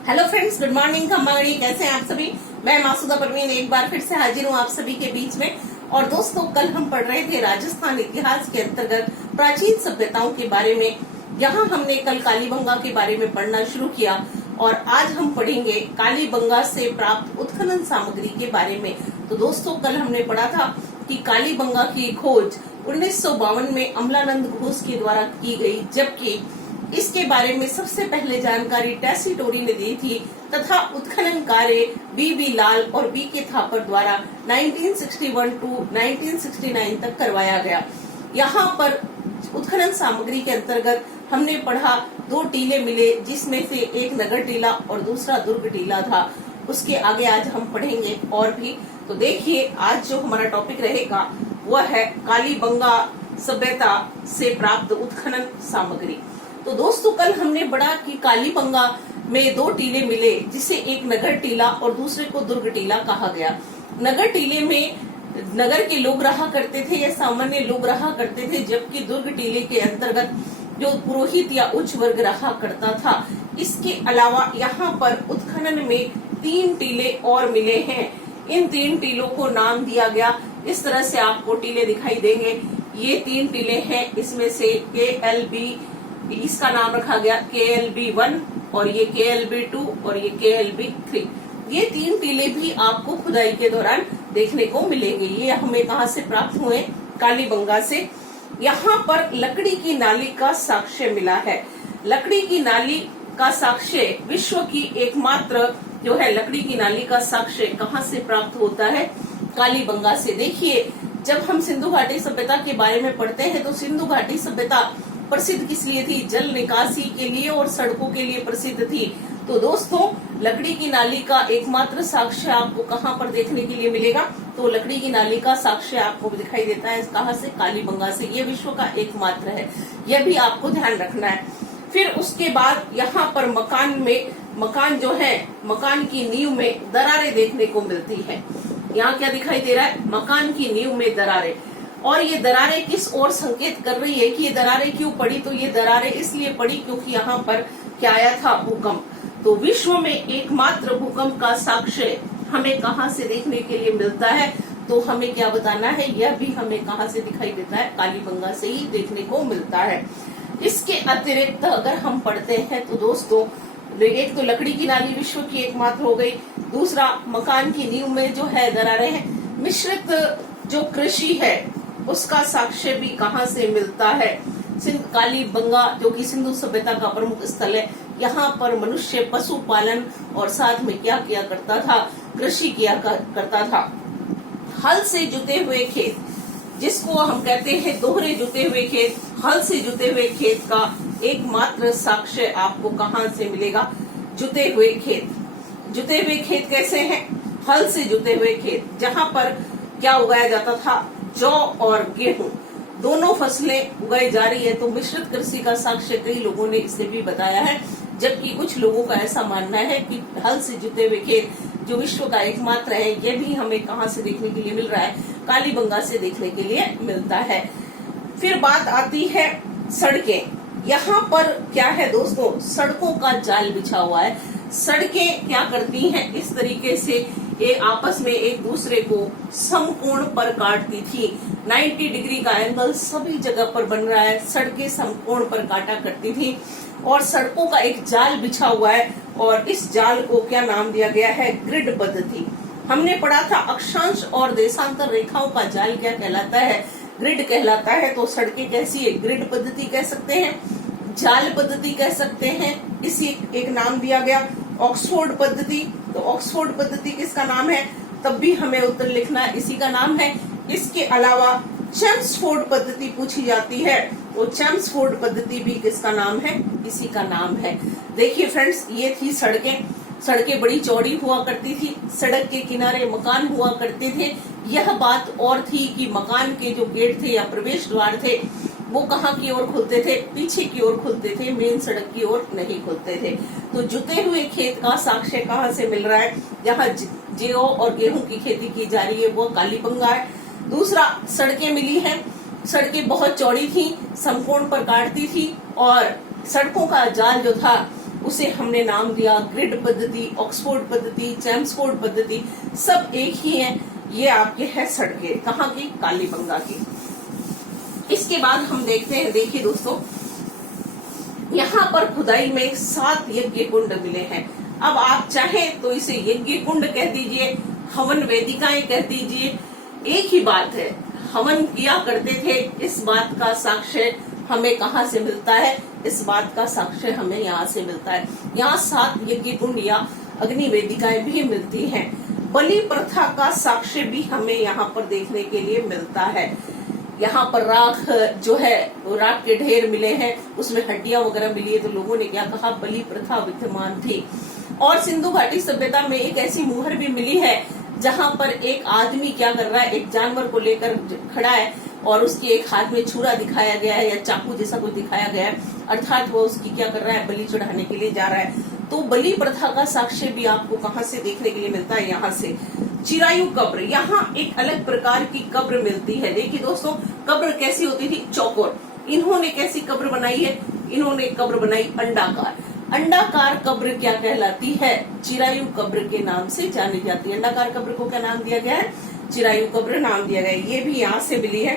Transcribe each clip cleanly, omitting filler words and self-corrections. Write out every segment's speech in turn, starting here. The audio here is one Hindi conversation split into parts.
Hello friends, good morning. खम्बागड़ी, कैसे हैं आप सभी। मैं मासूदा परवीन एक बार फिर से हाजिर हूँ आप सभी के बीच में। और दोस्तों, कल हम पढ़ रहे थे राजस्थान इतिहास के अंतर्गत प्राचीन सभ्यताओं के बारे में। यहाँ हमने कल कालीबंगा के बारे में पढ़ना शुरू किया और आज हम पढ़ेंगे कालीबंगा से प्राप्त उत्खनन सामग्री के बारे में। तो दोस्तों, कल हमने पढ़ा था कि कालीबंगा की खोज 1952 में अमलानंद घोष के द्वारा की गई, जबकि इसके बारे में सबसे पहले जानकारी टेसीटोरी ने दी थी तथा उत्खनन कार्य बी लाल और बी थापर द्वारा 1961 टू 1969 तक करवाया गया। यहाँ पर उत्खनन सामग्री के अंतर्गत हमने पढ़ा 2 टीले मिले, जिसमें से एक नगर टीला और दूसरा दुर्ग टीला था। उसके आगे आज हम पढ़ेंगे और भी। तो देखिए, आज जो हमारा टॉपिक रहेगा वह है कालीबंगा सभ्यता से प्राप्त उत्खनन सामग्री। तो दोस्तों, कल हमने पढ़ा कि कालीबंगा में 2 टीले मिले, जिसे एक नगर टीला और दूसरे को दुर्ग टीला कहा गया। नगर टीले में नगर के लोग रहा करते थे या सामान्य लोग रहा करते थे, जबकि दुर्ग टीले के अंतर्गत जो पुरोहित या उच्च वर्ग रहा करता था। इसके अलावा यहाँ पर उत्खनन में 3 टीले और मिले हैं। इन 3 टीलों को नाम दिया गया। इस तरह से आपको टीले दिखाई देंगे। ये 3 टीले हैं। इसमें से KLB, इसका नाम रखा गया KLB1 और ये KLB2 और ये KLB3। ये 3 टीले भी आपको खुदाई के दौरान देखने को मिलेंगे। ये हमें कहाँ से प्राप्त हुए? कालीबंगा से। यहाँ पर लकड़ी की नाली का साक्ष्य मिला है। लकड़ी की नाली का साक्ष्य विश्व की एकमात्र जो है लकड़ी की नाली का साक्ष्य कहाँ से प्राप्त होता है? कालीबंगा से। देखिए, जब हम सिंधु घाटी सभ्यता के बारे में पढ़ते हैं तो सिंधु घाटी सभ्यता प्रसिद्ध किस लिए थी? जल निकासी के लिए और सड़कों के लिए प्रसिद्ध थी। तो दोस्तों, लकड़ी की नाली का एकमात्र साक्ष्य आपको कहाँ पर देखने के लिए मिलेगा? तो लकड़ी की नाली का साक्ष्य आपको दिखाई देता है कहाँ से? कालीबंगा से। ये विश्व का एकमात्र है, यह भी आपको ध्यान रखना है। फिर उसके बाद यहाँ पर मकान जो है, मकान की नींव में दरारें देखने को मिलती है। यहाँ क्या दिखाई दे रहा है? मकान की नींव में दरारें। और ये दरारें किस ओर संकेत कर रही है कि ये दरारें क्यों पड़ी? तो ये दरारें इसलिए पड़ी क्योंकि यहाँ पर क्या आया था? भूकंप। तो विश्व में एकमात्र भूकंप का साक्ष्य हमें कहाँ से देखने के लिए मिलता है? तो हमें क्या बताना है? यह भी हमें कहाँ से दिखाई देता है? कालीबंगा से ही देखने को मिलता है। इसके अतिरिक्त अगर हम पढ़ते हैं तो दोस्तों, एक तो लकड़ी की नाली विश्व की एकमात्र हो गई, दूसरा मकान की नींव में जो है दरारें हैं। मिश्रित जो कृषि है उसका साक्ष्य भी कहाँ से मिलता है? कालीबंगा जो कि सिंधु सभ्यता का प्रमुख स्थल है। यहाँ पर मनुष्य पशुपालन और साथ में क्या किया करता था? कृषि किया करता था। हल से जुते हुए खेत, जिसको हम कहते हैं दोहरे जुते हुए खेत, हल से जुते हुए खेत का एकमात्र साक्ष्य आपको कहाँ से मिलेगा? जुते हुए खेत। जुते हुए खेत कैसे हैं? हल से जुते हुए खेत, जहाँ पर क्या उगाया जाता था? जौ और गेहूं, दोनों फसलें उगाई जा रही है। तो मिश्रित कृषि का साक्ष्य कई लोगों ने इसे भी बताया है, जबकि कुछ लोगों का ऐसा मानना है कि हल से जुते हुए खेत जो विश्व का एकमात्र है, ये भी हमें कहाँ से देखने के लिए मिल रहा है? कालीबंगा से देखने के लिए मिलता है। फिर बात आती है सड़कें। यहाँ पर क्या है दोस्तों? सड़कों का जाल बिछा हुआ है। सड़कें क्या करती हैं? इस तरीके से ये आपस में एक दूसरे को समकोण पर काटती थी। 90 डिग्री का एंगल सभी जगह पर बन रहा है। सड़कें समकोण पर काटा करती थी और सड़कों का एक जाल बिछा हुआ है और इस जाल को क्या नाम दिया गया है? ग्रिड पद्धति। हमने पढ़ा था अक्षांश और देशांतर रेखाओं का जाल क्या कहलाता है? ग्रिड कहलाता है। तो सड़कें कैसी है? ग्रिड पद्धति कह सकते हैं, जाल पद्धति कह सकते हैं। इसी एक नाम दिया गया ऑक्सफोर्ड पद्धति। तो ऑक्सफोर्ड पद्धति किसका नाम है? तब भी हमें उत्तर लिखना है, इसी का नाम है। इसके अलावा चेम्सफोर्ड पद्धति पूछी जाती है, तो चेम्सफोर्ड पद्धति भी किसका नाम है? इसी का नाम है। देखिए फ्रेंड्स, ये थी सड़कें। सड़कें बड़ी चौड़ी हुआ करती थी। सड़क के किनारे मकान हुआ करते थे। यह बात और थी कि मकान के जो गेट थे या प्रवेश द्वार थे वो कहाँ की ओर खुलते थे? पीछे की ओर खुलते थे, मेन सड़क की ओर नहीं खुलते थे। तो जुते हुए खेत का साक्ष्य कहाँ से मिल रहा है? जहाँ जौ और गेहूं की खेती की जा रही है वो कालीबंगा है। दूसरा, सड़कें मिली हैं। सड़कें बहुत चौड़ी थी, समकोण पर काटती थी और सड़कों का जाल जो था उसे हमने नाम दिया ग्रिड पद्धति, ऑक्सफोर्ड पद्धति, चैम्सफोर्ड पद्धति, सब एक ही है। ये आपके है सड़कें, कहाँ की? कालीबंगा की। इसके बाद हम देखते हैं, देखिए दोस्तों, यहाँ पर खुदाई में 7 यज्ञ कुंड मिले हैं। अब आप चाहें तो इसे यज्ञ कुंड कह दीजिए, हवन वेदिकाएं कह दीजिए, एक ही बात है। हवन किया करते थे, इस बात का साक्ष्य हमें कहाँ से मिलता है? इस बात का साक्ष्य हमें यहाँ से मिलता है। यहाँ 7 यज्ञ कुंड या अग्नि वेदिकाएं भी मिलती हैं। बलि प्रथा का साक्ष्य भी हमें यहाँ पर देखने के लिए मिलता है। यहाँ पर राख जो है, राख के ढेर मिले हैं, उसमें हड्डियां वगैरह मिली है, तो लोगों ने क्या कहा? बलि प्रथा विद्यमान थी। और सिंधु घाटी सभ्यता में एक ऐसी मुहर भी मिली है जहाँ पर एक आदमी क्या कर रहा है, एक जानवर को लेकर खड़ा है और उसके एक हाथ में छुरा दिखाया गया है या चाकू जैसा कुछ दिखाया गया है, अर्थात वो उसकी क्या कर रहा है? बलि चढ़ाने के लिए जा रहा है। तो बलि प्रथा का साक्ष्य भी आपको कहाँ से देखने के लिए मिलता है? यहाँ से। चिरायु कब्र, यहाँ एक अलग प्रकार की कब्र मिलती है। देखिए दोस्तों, कब्र कैसी होती थी? चौकोर। इन्होंने कैसी कब्र बनाई है? इन्होंने कब्र बनाई अंडाकार। अंडाकार कब्र क्या कहलाती है? चिरायु कब्र के नाम से जानी जाती है। अंडाकार कब्र को क्या नाम दिया गया है? चिरायु कब्र नाम दिया गया है। ये भी यहाँ से मिली है।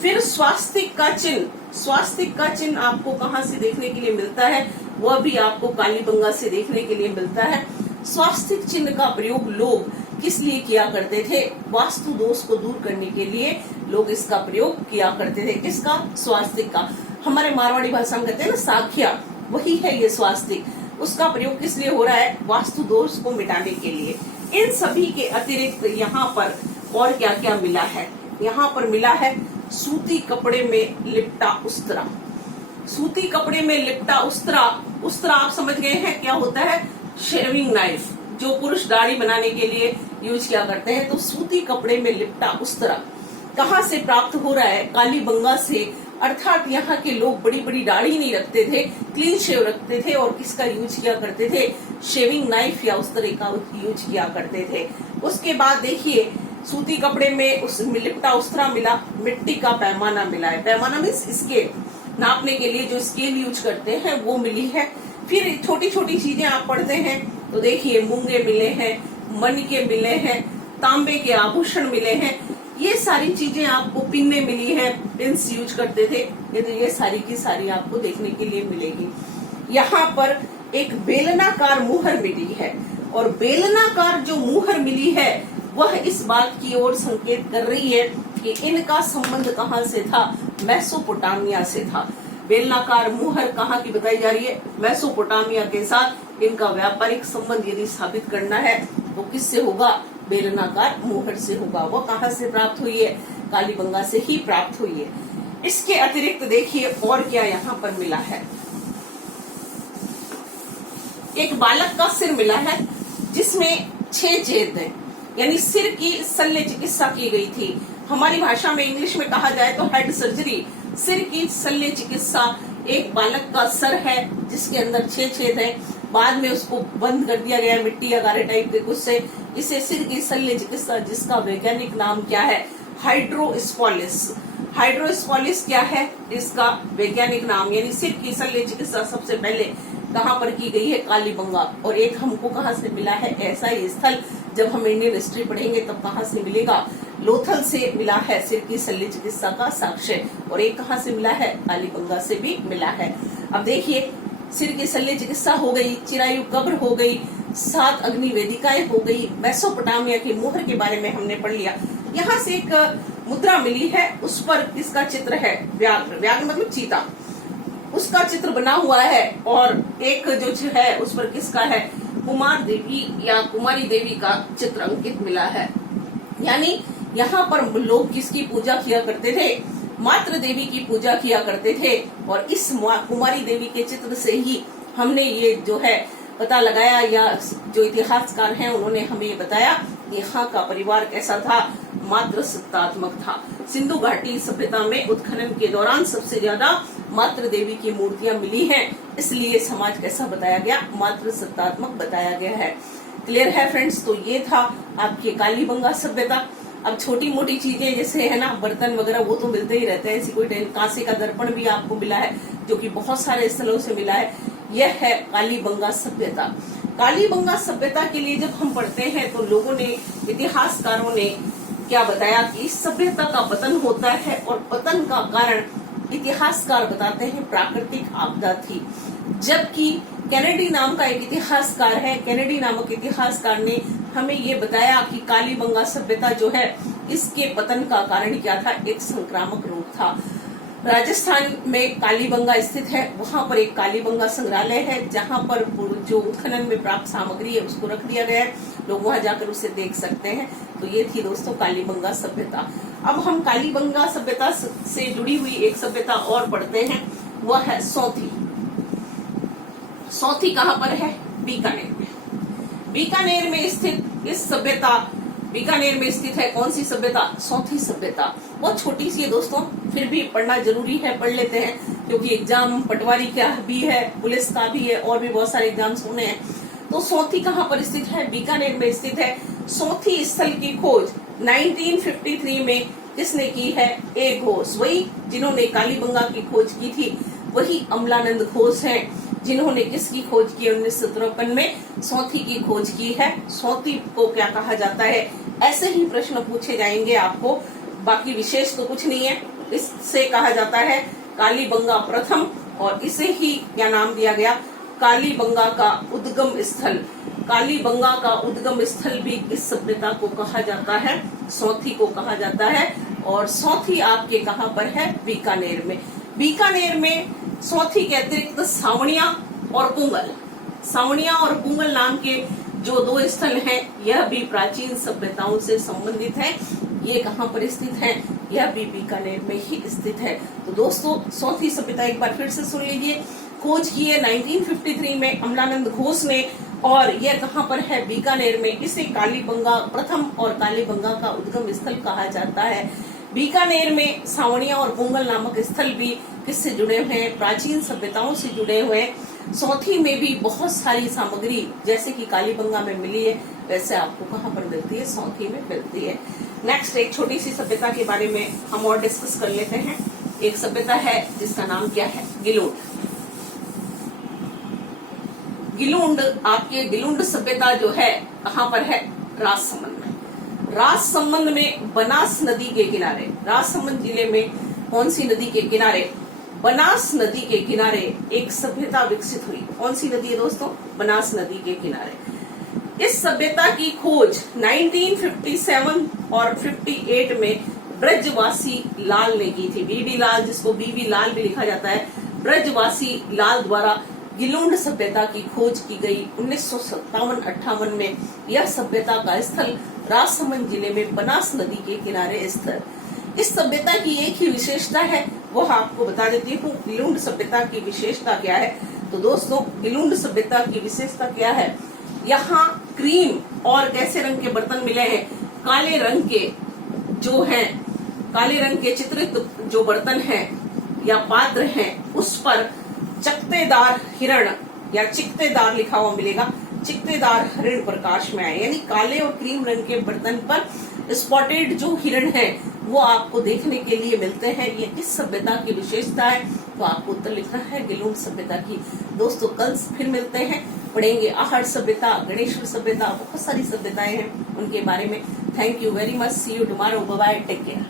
फिर स्वास्तिक का चिन्ह, स्वास्तिक का चिन्ह आपको कहाँ से देखने के लिए मिलता है? वह भी आपको कालीबंगा से देखने के लिए मिलता है। स्वास्तिक चिन्ह का प्रयोग लोग किस लिए किया करते थे? वास्तु दोष को दूर करने के लिए लोग इसका प्रयोग किया करते थे। किसका? स्वास्तिक का। हमारे मारवाड़ी भाषा में कहते हैं ना साखिया, वही है ये स्वास्तिक। उसका प्रयोग किस लिए हो रहा है? वास्तु दोष को मिटाने के लिए। इन सभी के अतिरिक्त यहाँ पर और क्या क्या मिला है? यहाँ पर मिला है सूती कपड़े में लिपटा उस्तरा। सूती कपड़े में लिपटा उस्तरा, उस्तरा आप समझ गए हैं क्या होता है? शेविंग नाइफ, जो पुरुष दाढ़ी बनाने के लिए यूज किया करते हैं। तो सूती कपड़े में लिपटा उस्तरा कहाँ से प्राप्त हो रहा है? कालीबंगा से। अर्थात यहाँ के लोग बड़ी बड़ी दाढ़ी नहीं रखते थे, क्लीन शेव रखते थे और किसका यूज किया करते थे? शेविंग नाइफ या उस तरह का यूज किया करते थे। उसके बाद देखिए, सूती कपड़े में उस लिपटा उस्तरा मिला, मिट्टी का पैमाना मिला है। पैमाना मीन्स स्केल, नापने के लिए जो स्केल यूज करते हैं वो मिली है। फिर छोटी छोटी चीजें आप पढ़ते हैं तो देखिए, मूंगे मिले हैं, मणिके मिले हैं, तांबे के आभूषण मिले हैं। ये सारी चीजें आपको, पिन्ने मिली है, पिन्स यूज करते थे, ये सारी की सारी आपको देखने के लिए मिलेगी। यहाँ पर एक बेलनाकार मुहर मिली है और बेलनाकार जो मुहर मिली है वह इस बात की ओर संकेत कर रही है कि इनका संबंध कहाँ से था? मेसोपोटामिया से था। बेलनाकार मुहर कहाँ की बताई जा रही है? मेसोपोटामिया के साथ इनका व्यापारिक संबंध यदि स्थापित करना है तो किससे होगा? बेलनाकार मुहर से होगा। वो कहाँ से प्राप्त हुई है? कालीबंगा से ही प्राप्त हुई है। इसके अतिरिक्त देखिए और क्या यहाँ पर मिला है। एक बालक का सिर मिला है जिसमें 6 छेद हैं, यानी सिर की शल्य चिकित्सा की गई थी। हमारी भाषा में, इंग्लिश में कहा जाए तो हेड सर्जरी, सिर की शल्य चिकित्सा। एक बालक का सर है जिसके अंदर 6 छेद हैं, बाद में उसको बंद कर दिया गया मिट्टी या गारे टाइप के कुछ से। इसे सिर की शल्य चिकित्सा, जिसका वैज्ञानिक नाम क्या है? हाइड्रोस्पोलिस। हाइड्रोस्पोलिस क्या है इसका वैज्ञानिक नाम? यानी सिर की शल्य चिकित्सा सबसे पहले कहाँ पर की गई है? कालीबंगा। और एक हमको कहाँ से मिला है ऐसा ही स्थल? जब हम इंडियन हिस्ट्री पढ़ेंगे तब कहाँ से मिलेगा? लोथल से मिला है सिर की शल्य चिकित्सा का साक्ष्य। और एक कहाँ से मिला है? कालीबंगा से भी मिला है। अब देखिए, सिर की शल्य चिकित्सा हो गई, चिरायु कब्र हो गई, 7 अग्नि वेदिकाएं हो गई, मेसोपोटामिया की मुहर के बारे में हमने पढ़ लिया। यहाँ से एक मुद्रा मिली है, उस पर किसका चित्र है? व्याघ्र। व्याघ्र मतलब चीता, उसका चित्र बना हुआ है। और एक जो है उस पर किसका है? कुमार देवी या कुमारी देवी का चित्र अंकित मिला है। यानी यहाँ पर लोग किसकी पूजा किया करते थे? मातृ देवी की पूजा किया करते थे। और इस कुमारी देवी के चित्र से ही हमने ये जो है पता लगाया, या जो इतिहासकार हैं उन्होंने हमें ये बताया कि यहाँ का परिवार कैसा था? मातृ सत्तात्मक था। सिंधु घाटी सभ्यता में उत्खनन के दौरान सबसे ज्यादा मातृ देवी की मूर्तियां मिली हैं, इसलिए समाज कैसा बताया गया? मातृ सत्तात्मक बताया गया है। क्लियर है फ्रेंड्स? तो ये था आपके कालीबंगा सभ्यता। अब छोटी मोटी चीजें जैसे है ना, बर्तन वगैरह, वो तो मिलते ही रहते हैं। ऐसी कोई कांसे का दर्पण भी आपको मिला है जो कि बहुत सारे स्थलों से मिला है। यह है कालीबंगा सभ्यता। कालीबंगा सभ्यता के लिए जब हम पढ़ते हैं तो लोगों ने, इतिहासकारों ने क्या बताया कि इस सभ्यता का पतन होता है और पतन का कारण इतिहासकार बताते हैं प्राकृतिक आपदा थी। जबकि कैनेडी नाम का एक इतिहासकार है, कैनेडी नामक इतिहासकार ने हमें ये बताया कि कालीबंगा सभ्यता जो है इसके पतन का कारण क्या था, एक संक्रामक रोग था। राजस्थान में कालीबंगा स्थित है, वहां पर एक कालीबंगा संग्रहालय है जहां पर जो उत्खनन में प्राप्त सामग्री है उसको रख दिया गया है, लोग वहां जाकर उसे देख सकते हैं। तो ये थी दोस्तों कालीबंगा सभ्यता। अब हम कालीबंगा सभ्यता से जुड़ी हुई एक सभ्यता और पढ़ते हैं, वह है सौंथी। सौंथी कहाँ पर है? बीकानेर में। बीकानेर में स्थित इस सभ्यता, बीकानेर में स्थित है कौन सी सभ्यता? सौंथी सभ्यता। बहुत छोटी सी है दोस्तों, फिर भी पढ़ना जरूरी है, पढ़ लेते हैं क्योंकि एग्जाम पटवारी का भी है, पुलिस का भी है और भी बहुत सारे एग्जाम्स होने हैं। तो सौंथी कहाँ पर स्थित है? बीकानेर में स्थित है। सौंथी स्थल की खोज 1953 में किसने की है? ए घोष। वही जिन्होंने कालीबंगा की खोज की थी वही अमलानंद घोष हैं, जिन्होंने किसकी खोज की? 1953 में सौंथी की खोज की है। सौंथी को क्या कहा जाता है? ऐसे ही प्रश्न पूछे जाएंगे आपको, बाकी विशेष तो कुछ नहीं है। इससे कहा जाता है कालीबंगा प्रथम, और इसे ही क्या नाम दिया गया? कालीबंगा का उद्गम स्थल। कालीबंगा का उद्गम स्थल भी इस सभ्यता को कहा जाता है, सौंथी को कहा जाता है। और सौंथी आपके कहाँ पर है? बीकानेर में। बीकानेर में सौंथी के अतिरिक्त सावणिया और पुंगल, सावणिया और पुंगल नाम के जो दो स्थल हैं, यह भी प्राचीन सभ्यताओं से संबंधित है। ये कहाँ पर स्थित है? यह भी बीकानेर में ही स्थित है। तो दोस्तों सौंथी सभ्यता एक बार फिर से सुन लीजिए। खोज की है 1953 में अमलानंद घोष ने, और यह कहाँ पर है? बीकानेर में। इसे कालीबंगा प्रथम और कालीबंगा का उद्गम स्थल कहा जाता है। बीकानेर में सावणिया और पुंगल नामक स्थल भी किससे जुड़े हुए हैं? प्राचीन सभ्यताओं से जुड़े हुए हैं। सौंथी में भी बहुत सारी सामग्री जैसे कि कालीबंगा में मिली है, वैसे आपको कहाँ पर मिलती है? सौंथी में मिलती है। नेक्स्ट एक छोटी सी सभ्यता के बारे में हम और डिस्कस कर लेते हैं। एक सभ्यता है जिसका नाम क्या है? गिलुंड। गिलुंड, आपके गिलुंड सभ्यता जो है कहाँ पर है? राजसमंद में। राजसमंद में बनास नदी के किनारे, राजसमंद जिले में कौन सी नदी के किनारे? बनास नदी के किनारे एक सभ्यता विकसित हुई। कौन सी नदी है दोस्तों? बनास नदी के किनारे। इस सभ्यता की खोज 1957 और 58 में ब्रजवासी लाल ने की थी। बीबी लाल, जिसको बीबी लाल भी लिखा जाता है, ब्रजवासी लाल द्वारा गिलुंड सभ्यता की खोज की गई 1957-58 में। यह सभ्यता का स्थल राजसमंद जिले में बनास नदी के किनारे स्थित। इस सभ्यता की एक ही विशेषता है, वह आपको बता देती हूँ। गिलुंड सभ्यता की विशेषता क्या है? तो दोस्तों गिलुंड सभ्यता की विशेषता क्या है? यहाँ क्रीम और कैसे रंग के बर्तन मिले हैं? काले रंग के जो हैं, काले रंग के चित्रित जो बर्तन हैं या पात्र हैं, उस पर चकतेदार हिरण या चिकतेदार लिखा हुआ मिलेगा। चिकतेदार हरिण प्रकाश में आए, यानी काले और क्रीम रंग के बर्तन पर स्पॉटेड जो हिरण है वो आपको देखने के लिए मिलते हैं। ये किस सभ्यता की विशेषता है? तो आपको उत्तर लिखना है गिलुंड सभ्यता की। दोस्तों कल फिर मिलते हैं, पढ़ेंगे आहड़ सभ्यता, गणेश्वर सभ्यता, बहुत सारी सभ्यताएं हैं उनके बारे में। Thank you very much. See you tomorrow. Bye bye, take care.